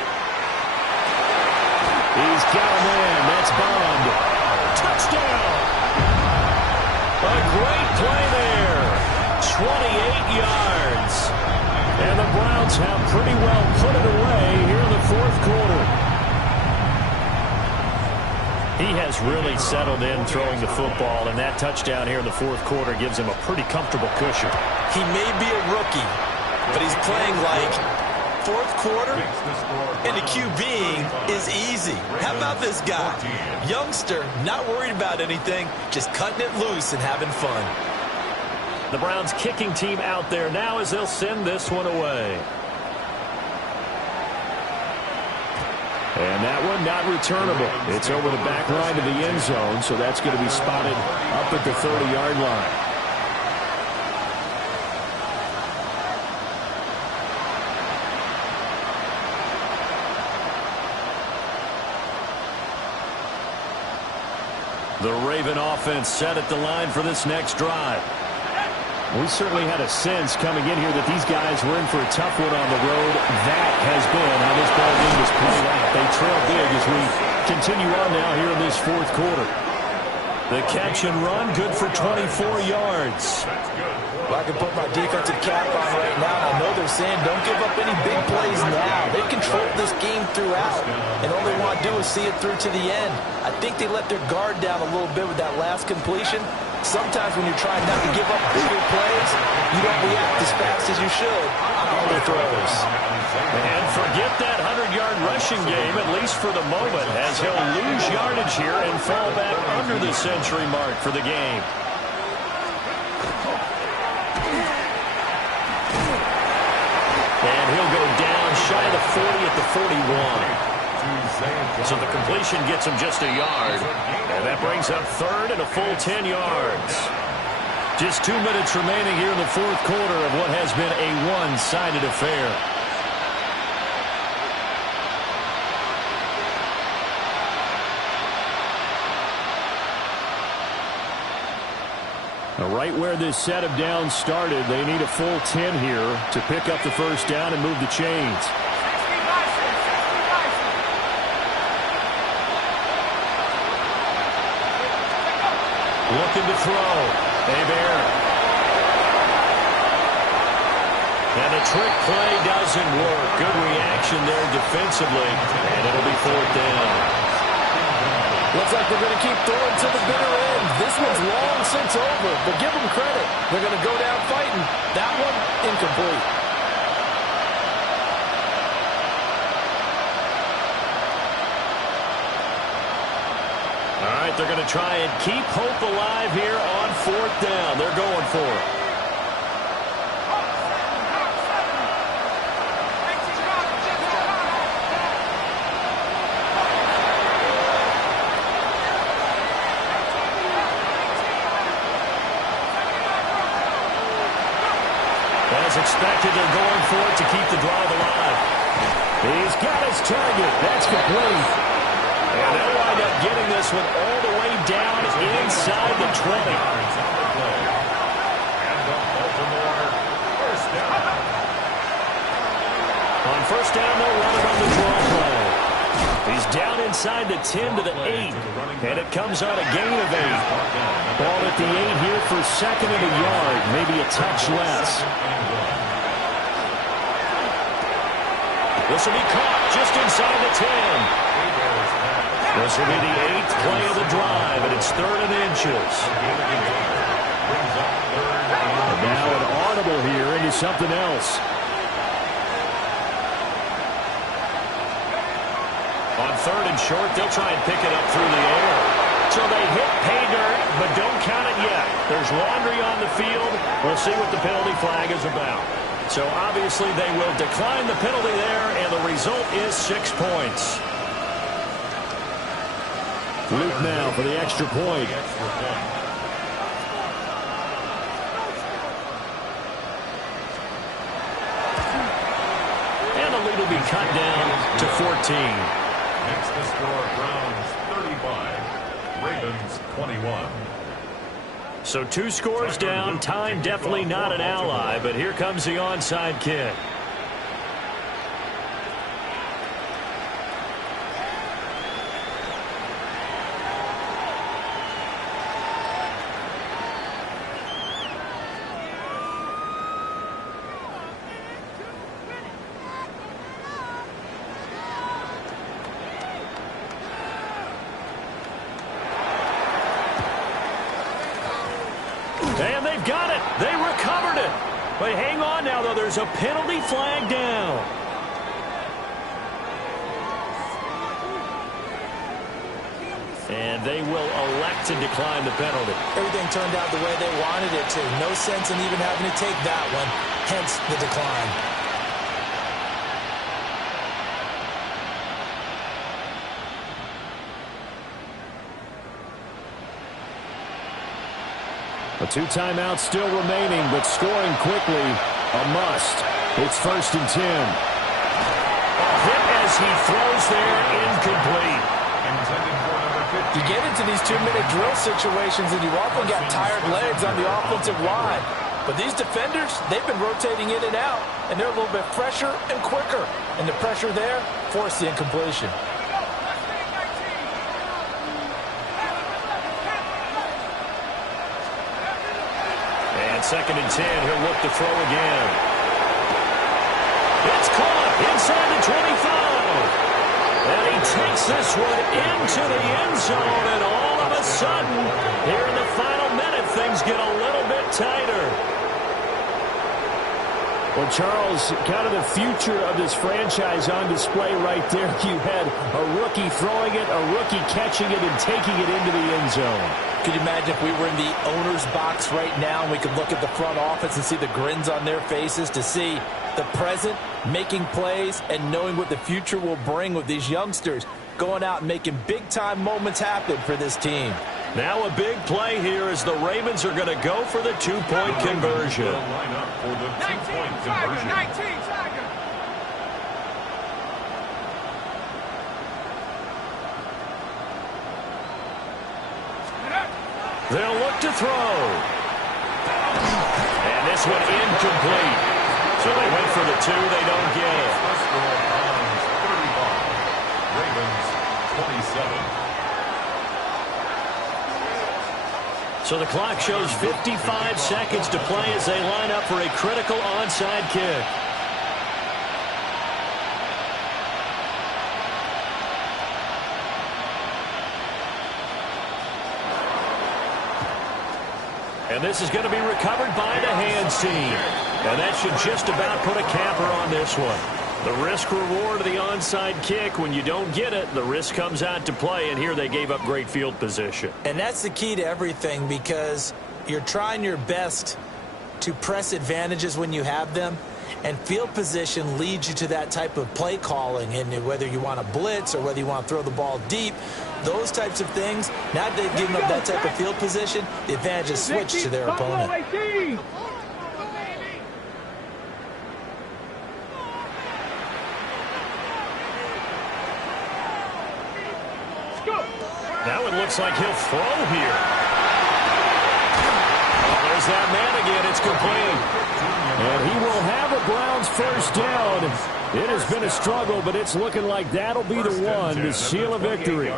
He's got a man. That's Bond. Touchdown. A great play there. 28 yards. And the Browns have pretty well put it away here in the 4th quarter. He has really settled in throwing the football, and that touchdown here in the 4th quarter gives him a pretty comfortable cushion. He may be a rookie, but he's playing like 4th quarter, and the QBing is easy. How about this guy? Youngster, not worried about anything, just cutting it loose and having fun. The Browns kicking team out there now as they'll send this one away. And that one not returnable. It's over the back line of the end zone, so that's going to be spotted up at the 30-yard line. The Raven offense set at the line for this next drive. We certainly had a sense coming in here that these guys were in for a tough one on the road. That has been how this ball game is played out. They trail big as we continue on now here in this 4th quarter. The catch and run, good for 24 yards. Well, I can put my defensive cap on right now, and I know they're saying don't give up any big plays now. They controlled this game throughout, and all they want to do is see it through to the end. I think they let their guard down a little bit with that last completion. Sometimes when you're trying not to give up bigger plays, you don't react as fast as you should on all the throws. And forget that 100-yard rushing game, at least for the moment, as he'll lose yardage here and fall back under the century mark for the game. And he'll go down shy of the 40 at the 41. So the completion gets him just a yard. And that brings up 3rd and a full 10 yards. Just 2 minutes remaining here in the 4th quarter of what has been a one-sided affair. Right where this set of downs started, they need a full 10 here to pick up the first down and move the chains. Looking to throw. Hebert. And the trick play doesn't work. Good reaction there defensively. And it'll be 4th down. Looks like they're going to keep throwing to the bitter end. This one's long since over, but give them credit. They're going to go down fighting. That one, incomplete. All right, they're going to try and keep hope alive here on 4th down. They're going for it. As expected, they're going for it to keep the drive alive. He's got his target. That's complete. And they'll wind up getting this one all the way down inside the 20. On first down, they'll run it on the draw play. He's down inside the 10 to the 8. And it comes on a gain of 8. Ball at the 8 here for 2nd and a yard. Maybe a touch less. This will be caught just inside the 10. This will be the 8th play of the drive, and it's 3rd and inches. And now an audible here into something else. On 3rd and short, they'll try and pick it up through the air. So they hit pay dirt, but don't count it yet. There's laundry on the field. We'll see what the penalty flag is about. So obviously they will decline the penalty there, and the result is 6 points. Luke now for the extra point. And the cut down to 14. Makes the score Browns 35, Ravens 21. So 2 scores down. Time definitely not an ally, but here comes the onside kick. And they've got it. They recovered it. But hang on now, though. There's a penalty flag down. And they will elect to decline the penalty. Everything turned out the way they wanted it to. No sense in even having to take that one. Hence the decline. A 2 timeouts still remaining, but scoring quickly, a must. It's 1st and 10. A hit as he throws there, incomplete. You get into these 2-minute drill situations, and you often got tired legs on the offensive line. But these defenders, they've been rotating in and out, and they're a little bit fresher and quicker. And the pressure there forced the incompletion. And 2nd and 10, he'll look to throw again. It's caught inside the 25. And he takes this one into the end zone, and all of a sudden, here in the final minute, things get a little bit tighter. Well, Charles, kind of the future of this franchise on display right there. You had a rookie throwing it, a rookie catching it, and taking it into the end zone. Could you imagine if we were in the owner's box right now and we could look at the front office and see the grins on their faces, to see the present making plays and knowing what the future will bring with these youngsters going out and making big-time moments happen for this team. Now a big play here as the Ravens are going to go for the 2-point conversion. They'll line up for the 2-point conversion. 19 Tiger. They'll look to throw. And this one incomplete. So they went for the 2. They don't get it. The score Browns 35, Ravens 27. So the clock shows 55 seconds to play as they line up for a critical onside kick. And this is going to be recovered by the hands team. And that should just about put a capper on this one. The risk-reward of the onside kick, when you don't get it, the risk comes out to play, and here they gave up great field position. And that's the key to everything, because you're trying your best to press advantages when you have them, and field position leads you to that type of play calling. And whether you want to blitz or whether you want to throw the ball deep, those types of things, now that they've given up that type of field position, the advantage is switched to their opponent. Now it looks like he'll throw here. Oh, there's that man again. It's complete. And he will have a Browns 1st down. It has been a struggle, but it's looking like that'll be the one to seal a victory.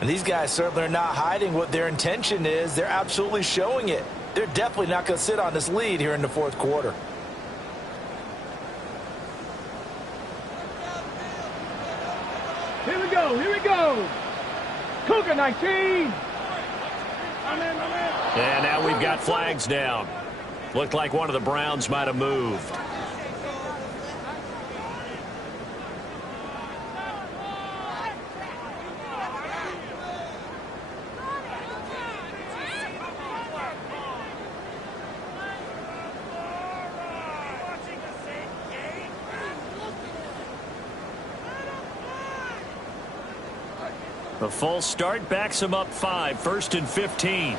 And these guys certainly are not hiding what their intention is. They're absolutely showing it. They're definitely not going to sit on this lead here in the 4th quarter. Here we go, here we go. Cougar 19. And now we've got flags down. Looked like one of the Browns might have moved. The false start backs him up 5, 1st and 15.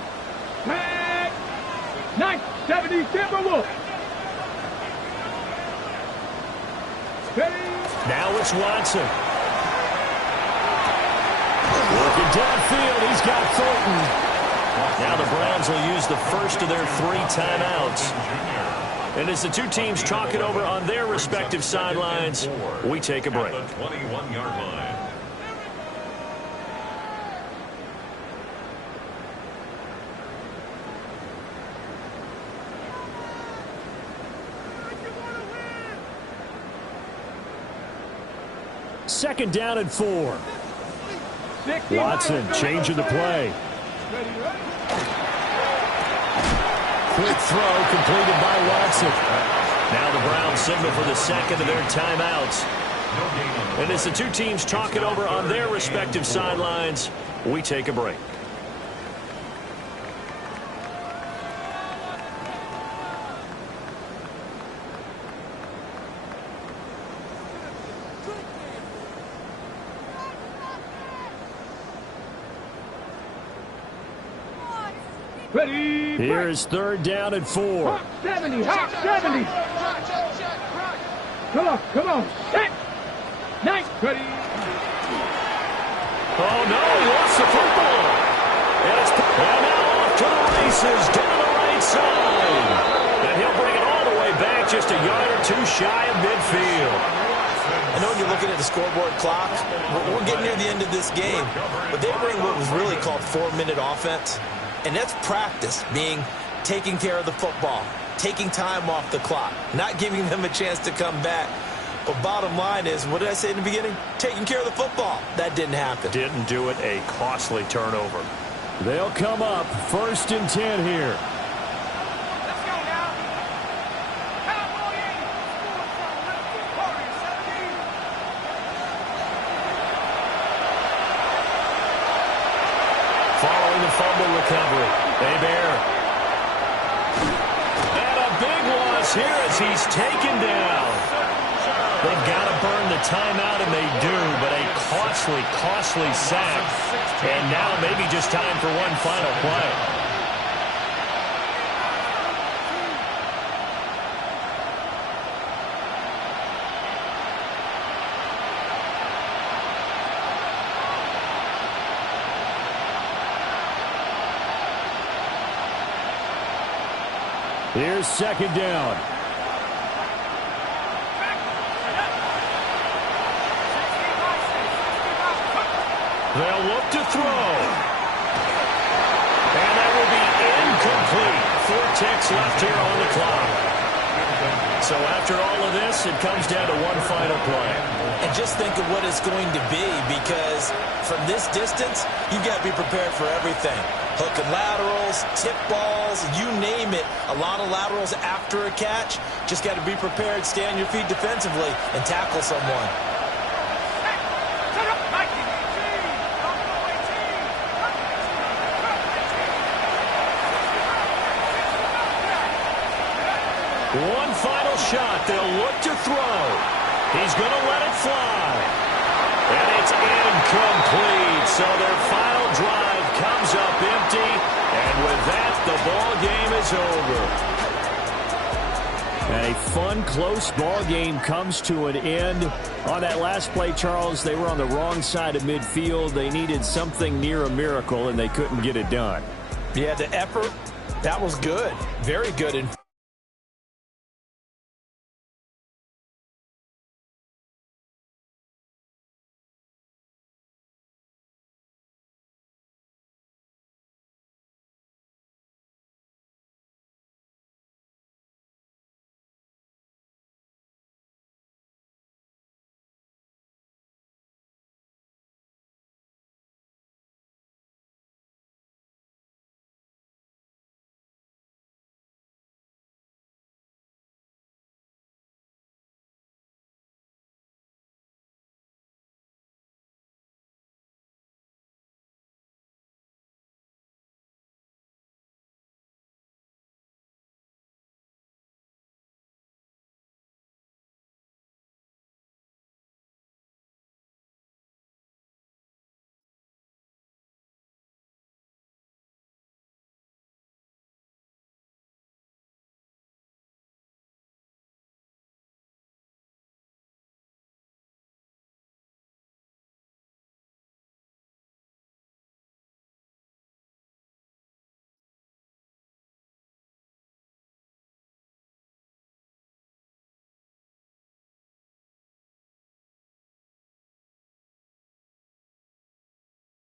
970 Timberwolves. Now it's Watson. Working downfield, he's got Thornton. Now the Browns will use the first of their 3 timeouts. And as the two teams talk it over on their respective sidelines, we take a break. At the 21-yard line. Second down and 4. Watson changing the play. Quick throw completed by Watson. Now the Browns signal for the second of their timeouts. And as the two teams talk it over on their respective sidelines, we take a break. Ready. Here's third down and 4. Hawk 70, Hawk 70. Come on, set. Nice. Ready. Oh, no, he lost the football. And now off to the races, down the right side. And he'll bring it all the way back, just a yard or 2 shy of midfield. I know when you're looking at the scoreboard clock, we're getting near the end of this game, but they were in what was really called 4-minute offense. And that's practice, being taking care of the football, taking time off the clock, not giving them a chance to come back. But bottom line is, what did I say in the beginning? Taking care of the football. That didn't happen. Didn't do it, a costly turnover. They'll come up first and 10 here. Let's go now. Cowboy 80. Following the fumble recovery, Bear. And a big loss here as he's taken down. They've got to burn the timeout, and they do, but a costly sack. And now maybe just time for one final play. Here's second down. They'll look to throw. And that will be incomplete. 4 ticks left here on the clock. So after all of this, it comes down to one final play. And just think of what it's going to be, because from this distance, you've got to be prepared for everything. Hook and laterals, tip balls, you name it. A lot of laterals after a catch. Just got to be prepared, stay on your feet defensively, and tackle someone. One final shot. They'll look to throw. He's going to let it fly. And it's incomplete. So their final drive comes up empty. And with that, the ball game is over. A fun, close ball game comes to an end. On that last play, Charles, they were on the wrong side of midfield. They needed something near a miracle, and they couldn't get it done. Yeah, the effort, that was good. Very good. And